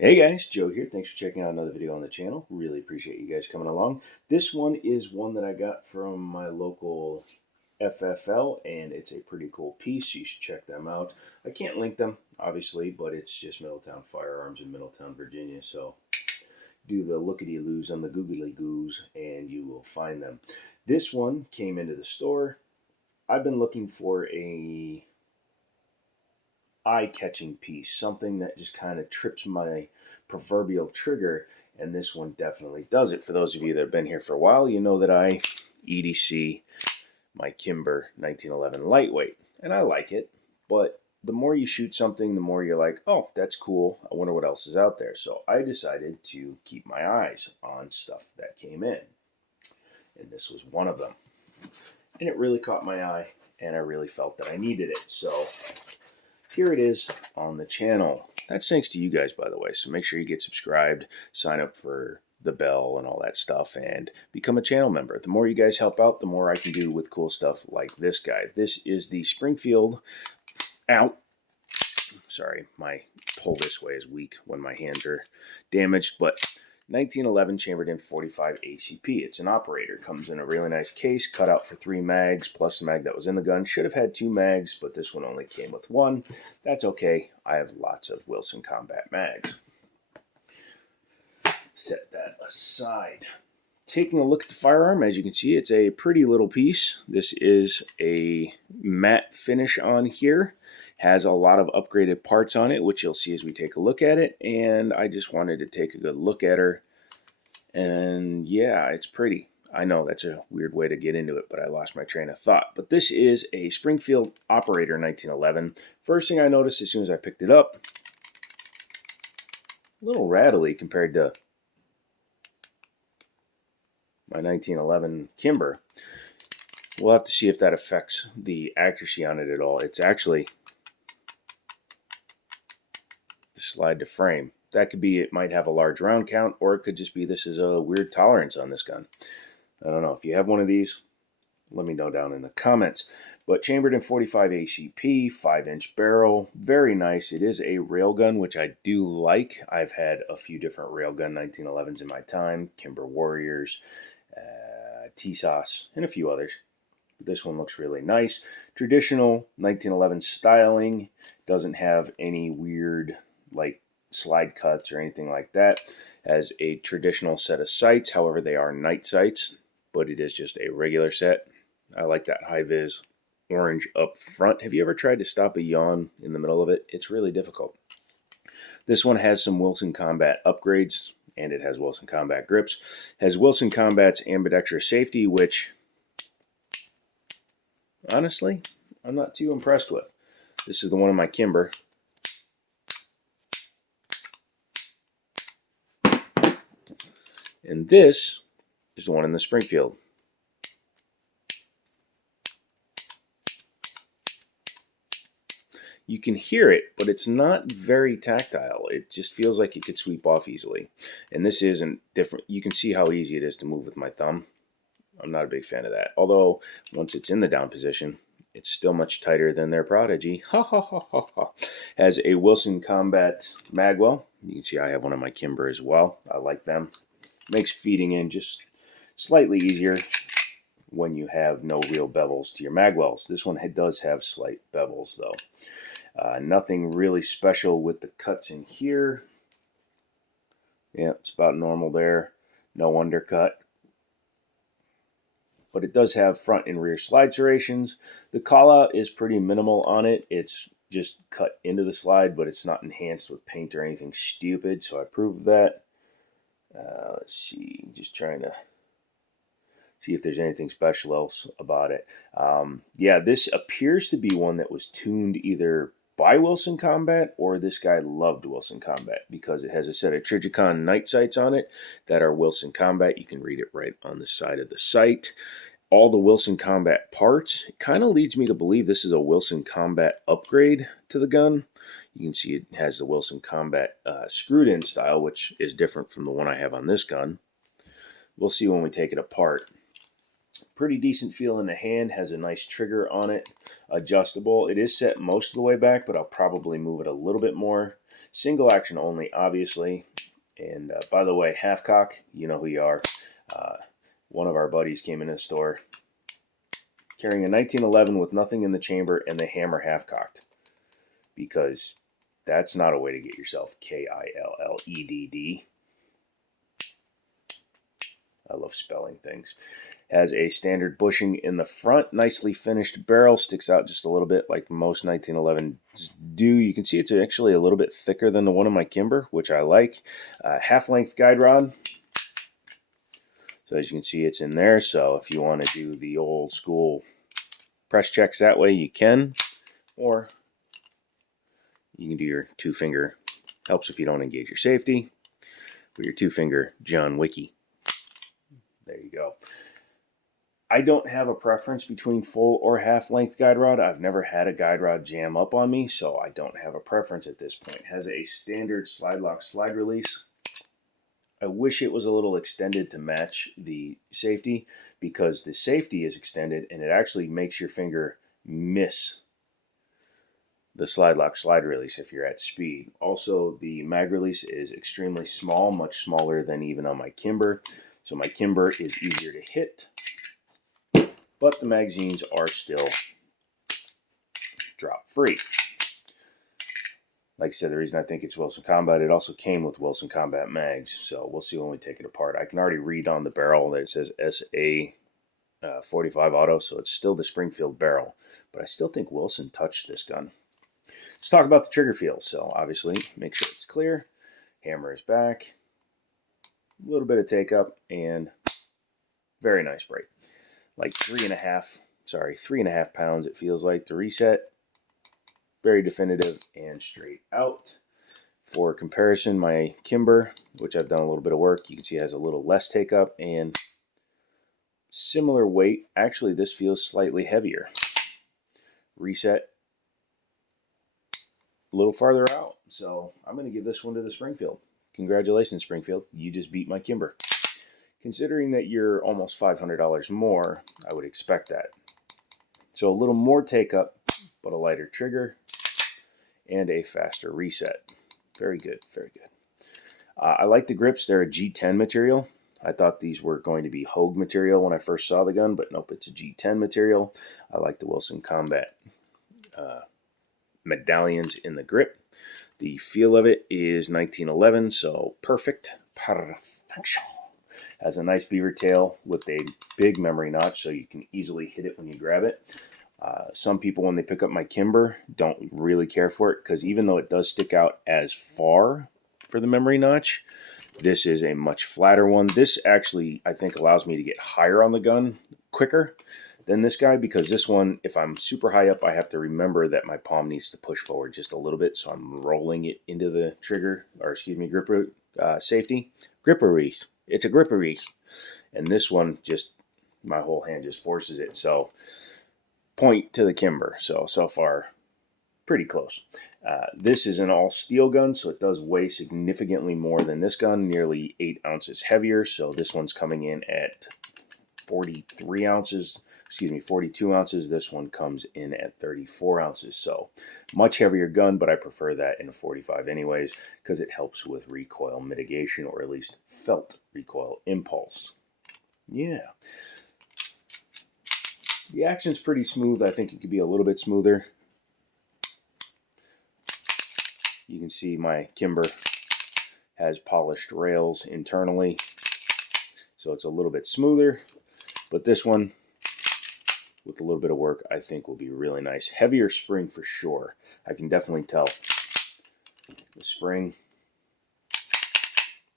Hey guys, Joe here. Thanks for checking out another video on the channel. Really appreciate you guys coming along. This one is one that I got from my local FFL, and it's a pretty cool piece. You should check them out. I can't link them, obviously, but it's just Middletown Firearms in Middletown, Virginia. So do the lookity-loos on the googly-goos, and you will find them. This one came into the store. I've been looking for a eye-catching piece, something that just kind of trips my proverbial trigger, and this one definitely does it. For those of you that have been here for a while, you know that I EDC my Kimber 1911 lightweight, and I like it, but the more you shoot something, the more you're like, oh, that's cool, I wonder what else is out there. So I decided to keep my eyes on stuff that came in, and this was one of them. And it really caught my eye, and I really felt that I needed it. So here it is on the channel. That's thanks to you guys, by the way. So make sure you get subscribed, sign up for the bell and all that stuff, and become a channel member. The more you guys help out, the more I can do with cool stuff like this guy. This is the Springfield Sorry, my pull this way is weak when my hands are damaged, but 1911 chambered in 45 ACP. It's an operator. Comes in a really nice case, cut out for 3 mags, plus the mag that was in the gun. Should have had 2 mags, but this one only came with 1. That's okay. I have lots of Wilson Combat mags. Set that aside. Taking a look at the firearm, as you can see, it's a pretty little piece. This is a matte finish on here. Has a lot of upgraded parts on it, which you'll see as we take a look at it. And I just wanted to take a good look at her. And yeah, it's pretty. I know that's a weird way to get into it, but I lost my train of thought. But this is a Springfield Operator 1911. First thing I noticed as soon as I picked it up, a little rattly compared to my 1911 Kimber. We'll have to see if that affects the accuracy on it at all. It's actually the slide to frame. That could be, it might have a large round count, or it could just be this is a weird tolerance on this gun. I don't know. If you have one of these, let me know down in the comments. But chambered in 45 ACP, 5-inch barrel, very nice. It is a railgun, which I do like. I've had a few different railgun 1911s in my time, Kimber Warriors, TSOS, and a few others. This one looks really nice. Traditional 1911 styling, doesn't have any weird like slide cuts or anything like that. Has a traditional set of sights, however they are night sights, but it is just a regular set. I like that high-vis orange up front. Have you ever tried to stop a yawn in the middle of it? It's really difficult. This one has some Wilson Combat upgrades, and it has Wilson Combat grips. Has Wilson Combat's ambidextrous safety, which honestly, I'm not too impressed with. This is the one in my Kimber. And this is the one in the Springfield. You can hear it, but it's not very tactile. It just feels like it could sweep off easily. And this isn't different. You can see how easy it is to move with my thumb. I'm not a big fan of that. Although, once it's in the down position, it's still much tighter than their Prodigy. Ha ha ha ha ha. Has a Wilson Combat magwell. You can see I have one on my Kimber as well. I like them. Makes feeding in just slightly easier when you have no real bevels to your magwells. This one does have slight bevels though. Nothing really special with the cuts in here. Yeah, it's about normal there. No undercut. But it does have front and rear slide serrations. The call out is pretty minimal on it. It's just cut into the slide, but it's not enhanced with paint or anything stupid, so I approve of that. Let's see, just trying to see if there's anything special else about it. Yeah, this appears to be one that was tuned either by Wilson Combat, or this guy loved Wilson Combat, because it has a set of Trijicon night sights on it that are Wilson Combat. You can read it right on the side of the sight. All the Wilson Combat parts. It kind of leads me to believe this is a Wilson Combat upgrade to the gun. You can see it has the Wilson Combat screwed-in style, which is different from the one I have on this gun. We'll see when we take it apart. Pretty decent feel in the hand. Has a nice trigger on it. Adjustable. It is set most of the way back, but I'll probably move it a little bit more. Single action only, obviously. And by the way, half cock, you know who you are. One of our buddies came in the store carrying a 1911 with nothing in the chamber and the hammer half cocked, because that's not a way to get yourself KILLEDD. I love spelling things. Has a standard bushing in the front, nicely finished barrel, sticks out just a little bit like most 1911s do. You can see it's actually a little bit thicker than the one in my Kimber, which I like. Half-length guide rod. So as you can see, it's in there. So if you want to do the old school press checks that way, you can. Or you can do your two-finger. Helps if you don't engage your safety. With your two-finger John Wicky. There you go. I don't have a preference between full or half-length guide rod. I've never had a guide rod jam up on me, so I don't have a preference at this point. It has a standard slide lock slide release. I wish it was a little extended to match the safety, because the safety is extended and it actually makes your finger miss the slide lock slide release if you're at speed. Also, the mag release is extremely small, much smaller than even on my Kimber. So my Kimber is easier to hit, but the magazines are still drop free. Like I said, the reason I think it's Wilson Combat, it also came with Wilson Combat mags, so we'll see when we take it apart. I can already read on the barrel that it says SA 45 auto, so it's still the Springfield barrel, but I still think Wilson touched this gun. Let's talk about the trigger feel. So obviously, make sure it's clear. Hammer is back. A little bit of take up and very nice break. Like 3.5 pounds it feels like to reset. Very definitive and straight out. For comparison, my Kimber, which I've done a little bit of work, you can see it has a little less take up and similar weight. Actually, this feels slightly heavier. Reset a little farther out. So I'm going to give this one to the Springfield. Congratulations, Springfield. You just beat my Kimber. Considering that you're almost $500 more, I would expect that. So a little more take up, but a lighter trigger and a faster reset. Very good, very good. I like the grips. They're a G10 material. I thought these were going to be Hogue material when I first saw the gun, but nope, it's a G10 material. I like the Wilson Combat medallions in the grip. The feel of it is 1911, so perfect. Perfection. Has a nice beaver tail with a big memory notch, so you can easily hit it when you grab it. Some people, when they pick up my Kimber, don't really care for it, because even though it does stick out as far for the memory notch, this is a much flatter one. This actually, I think, allows me to get higher on the gun quicker than this guy, because this one, if I'm super high up, I have to remember that my palm needs to push forward just a little bit, so I'm rolling it into the trigger, or excuse me, gripper safety. Gripper wreath. It's a gripper wreath. And this one, just, my whole hand just forces it. So, point to the Kimber. So far, pretty close. This is an all steel gun, so it does weigh significantly more than this gun, nearly 8 ounces heavier. So this one's coming in at 42 ounces. This one comes in at 34 ounces. So much heavier gun, but I prefer that in a 45 anyways, because it helps with recoil mitigation, or at least felt recoil impulse. Yeah. The action's pretty smooth. I think it could be a little bit smoother. You can see my Kimber has polished rails internally, so it's a little bit smoother. But this one, with a little bit of work, I think will be really nice. Heavier spring for sure. I can definitely tell the spring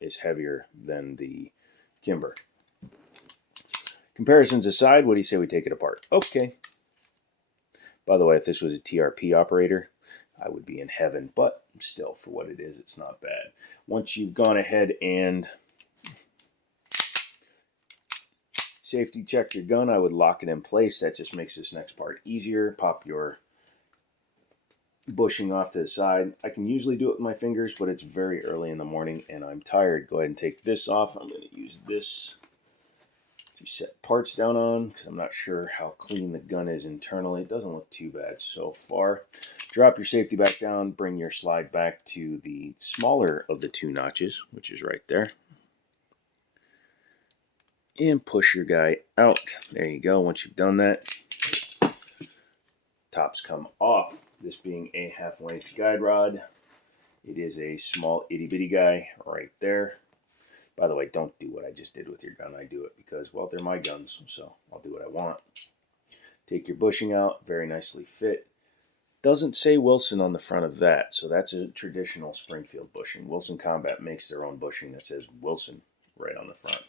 is heavier than the Kimber. Comparisons aside, what do you say we take it apart? Okay. By the way, if this was a TRP operator, I would be in heaven, but still, for what it is, it's not bad. Once you've gone ahead and safety check your gun, I would lock it in place. That just makes this next part easier. Pop your bushing off to the side. I can usually do it with my fingers, but it's very early in the morning and I'm tired. Go ahead and take this off. I'm going to use this to set parts down on, because I'm not sure how clean the gun is internally. It doesn't look too bad so far. Drop your safety back down, bring your slide back to the smaller of the two notches, which is right there. And push your guy out. There you go. Once you've done that, tops come off. This being a half-length guide rod, it is a small itty-bitty guy right there. By the way, don't do what I just did with your gun. I do it because, well, they're my guns, so I'll do what I want. Take your bushing out, very nicely fit. Doesn't say Wilson on the front of that, so that's a traditional Springfield bushing. Wilson Combat makes their own bushing that says Wilson right on the front.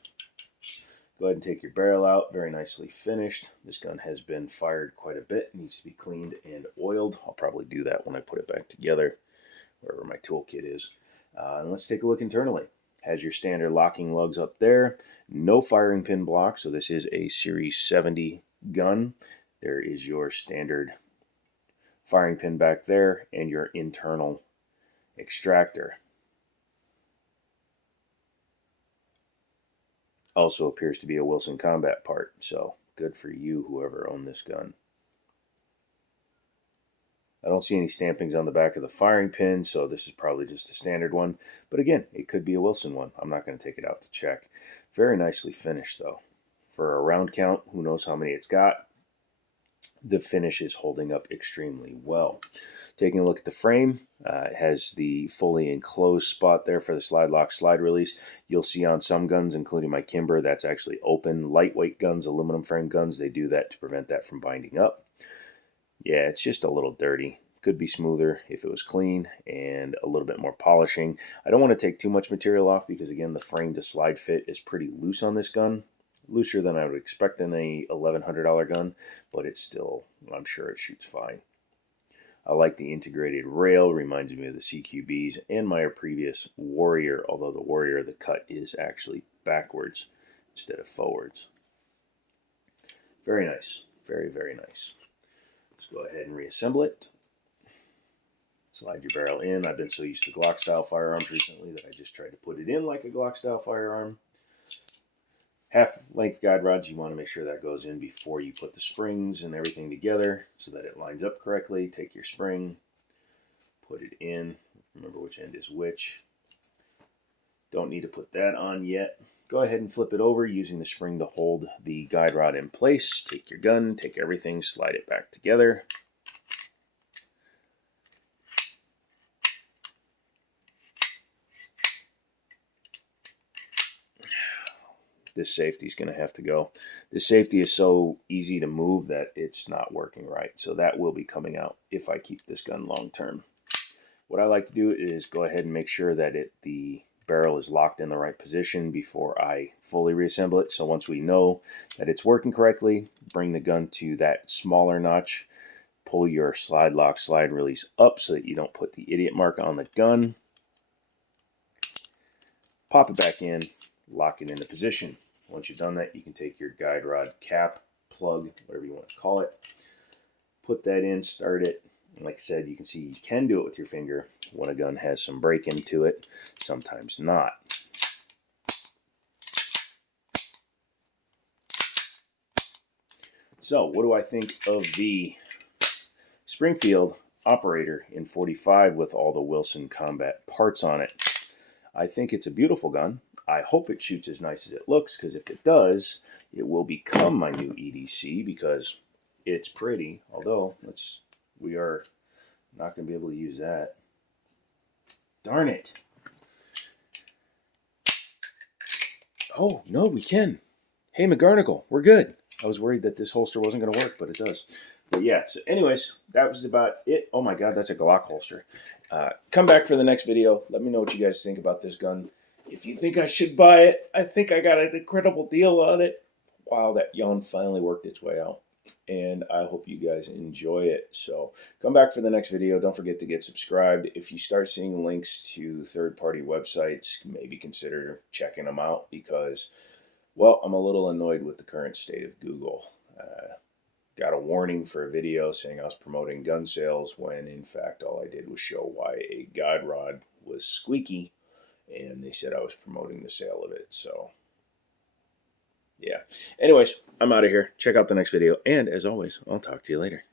Go ahead and take your barrel out, very nicely finished. This gun has been fired quite a bit, needs to be cleaned and oiled. I'll probably do that when I put it back together, wherever my toolkit is. And let's take a look internally. Has your standard locking lugs up there. No firing pin block, so this is a Series 70 gun. There is your standard firing pin back there and your internal extractor. Also appears to be a Wilson Combat part, so good for you, whoever owned this gun. I don't see any stampings on the back of the firing pin, so this is probably just a standard one. But again, it could be a Wilson one. I'm not going to take it out to check. Very nicely finished, though. For a round count, who knows how many it's got. The finish is holding up extremely well. Taking a look at the frame, it has the fully enclosed spot there for the slide lock, slide release. You'll see on some guns, including my Kimber, that's actually open. Lightweight guns, aluminum frame guns, they do that to prevent that from binding up. Yeah, it's just a little dirty. Could be smoother if it was clean and a little bit more polishing. I don't want to take too much material off because, again, the frame to slide fit is pretty loose on this gun. Looser than I would expect in a $1,100 gun, but it's still, I'm sure it shoots fine. I like the integrated rail, reminds me of the CQBs and my previous Warrior, although the Warrior, the cut is actually backwards instead of forwards. Very nice, very, very nice. Let's go ahead and reassemble it. Slide your barrel in. I've been so used to Glock style firearms recently that I just tried to put it in like a Glock style firearm. Half-length guide rods, you want to make sure that goes in before you put the springs and everything together so that it lines up correctly. Take your spring, put it in. Remember which end is which. Don't need to put that on yet. Go ahead and flip it over using the spring to hold the guide rod in place. Take your gun, take everything, slide it back together. This safety is going to have to go. This safety is so easy to move that it's not working right. So that will be coming out if I keep this gun long term. What I like to do is go ahead and make sure that the barrel is locked in the right position before I fully reassemble it. So once we know that it's working correctly, bring the gun to that smaller notch. Pull your slide lock, slide release up so that you don't put the idiot mark on the gun. Pop it back in, lock it into position. Once you've done that, you can take your guide rod cap, plug, whatever you want to call it, put that in, start it. And like I said, you can see you can do it with your finger when a gun has some break into it, sometimes not. So what do I think of the Springfield Operator in 45 with all the Wilson Combat parts on it? I think it's a beautiful gun. I hope it shoots as nice as it looks, because if it does, it will become my new EDC because it's pretty. Although, we are not going to be able to use that. Darn it. Oh, no, we can. Hey, McGarnacle, we're good. I was worried that this holster wasn't going to work, but it does. But yeah, so anyways, that was about it. Oh my God, that's a Glock holster. Come back for the next video. Let me know what you guys think about this gun. If you think I should buy it, I think I got an incredible deal on it. Wow, that yawn finally worked its way out. And I hope you guys enjoy it. So come back for the next video. Don't forget to get subscribed. If you start seeing links to third-party websites, maybe consider checking them out because, well, I'm a little annoyed with the current state of Google. Got a warning for a video saying I was promoting gun sales when in fact all I did was show why a guide rod was squeaky, and they said I was promoting the sale of it. So yeah, anyways, I'm out of here. Check out the next video, and as always, I'll talk to you later.